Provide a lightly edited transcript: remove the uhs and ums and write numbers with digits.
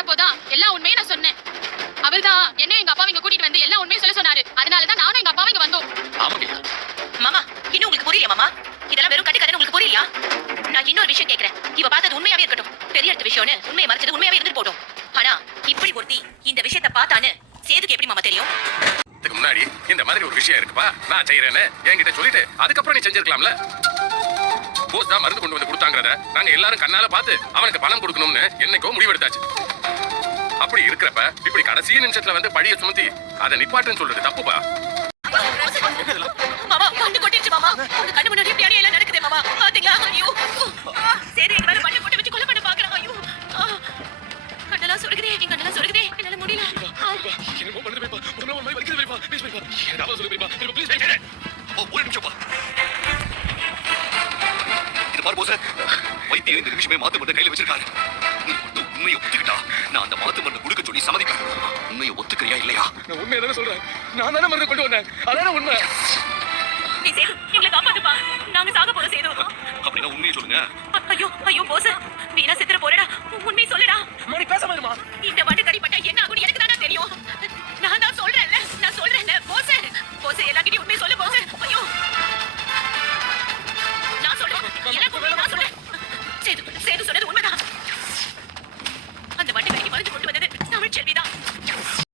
கேட்டப்போதான் எல்லா உண்மையும் நான் சொன்னேன். அவர்தான் என்ன எங்க அப்பாவை இங்க கூட்டிட்டு வந்து எல்லா உண்மையும் சொல்ல சொன்னாரு. அதனாலதான் நானும் எங்க அப்பாவும் இங்க வந்தோம். ஆமாங்க. மாமா இன்னும் உங்களுக்கு புரியலையா மாமா? இதெல்லாம் வெறும் கட்டுக்கதை உங்களுக்கு புரியலையா? நான் இன்னொரு விஷயம் கேக்குறேன். இவ பார்த்தது உண்மையாவே இருக்கட்டும். பெரிய இடத்து விஷயம்னு உண்மையை மறைச்சது உண்மையாவே இருந்து போடும். ஆனா இப்படி ஒருத்தி இந்த விஷயத்தை பார்த்தான்னு சேதுக்கு எப்படி மாமா தெரியும்? இதுக்கு முன்னாடி இந்த மாதிரி ஒரு விஷயம் இருக்குப்பா, நான் செய்யறேன்னு என்கிட்ட சொல்லிட்டு அதுக்கப்புறம் நீ செஞ்சிருக்கலாம்ல. போஸ் தான் மருந்து கொண்டு வந்து கொடுத்தாங்கறத நாங்க எல்லாரும் கண்ணால பார்த்து அவனுக்கு பணம் கொடுக்கணும்னு என்னைக்கோ முடிவெடுத்தாச்சு. அப்படி இருக்கிறப்ப இப்படி கடைசி நிமிஷத்துல வந்து பழிய சுமத்தி அதை நிப்பாட்டுன்னு சொல்றது தப்புப்பா. மாமா மண்ணு கொட்டிருச்சு மாமா. உங்க கண்ணு முன்னாடி இப்படி எல்லாம் நடக்குதே மாமா. பாத்தீங்களா? ஐயோ சரி எங்க மேல மண்ணு கொட்டி வச்சு கொலை பண்ண பாக்குறாங்க. ஐயோ கண்ணெல்லாம் சொருகுதே, என் கண்ணெல்லாம் சொருகுதே, என்னால முடியல. என்னமோ பண்ணுது பேப்பா, உடனே ஒரு மாதிரி வலிக்குது பேப்பா, ப்ளீஸ் பேப்பா, ஏதாவது சொல்லு பேப்பா, ப்ளீஸ் பேப்பா. ஒரு நிமிஷம்ப்பா. இது பாரு போஸ், வைத்தியர் இந்த நிமிஷமே மாத்து மருந்து கையில வச்சிருக்காரு. நீ மட்டும் உண்மையை ஒத்துக்கிட்டா நான் அந்த மாத்து மருந்து கொடுக்க சொல்லி சம்மதிப்பேன். உண்மையை ஒத்துக்கிறியா இல்லையா? நான் உண்மையை தானே சொல்றேன். நான் தானே மருந்து கொண்டு வந்தேன். அதானே உண்மை. நீ சேது எங்களை காப்பாத்துப்பா. நாங்க சாக போறோம் சேது. அப்படின்னா உண்மையை சொல்லுங்க. ஐயோ ஐயோ போஸ், வீணா செத்துற போறடா. உண்மையை சொல்லுடா. மணி பேசாம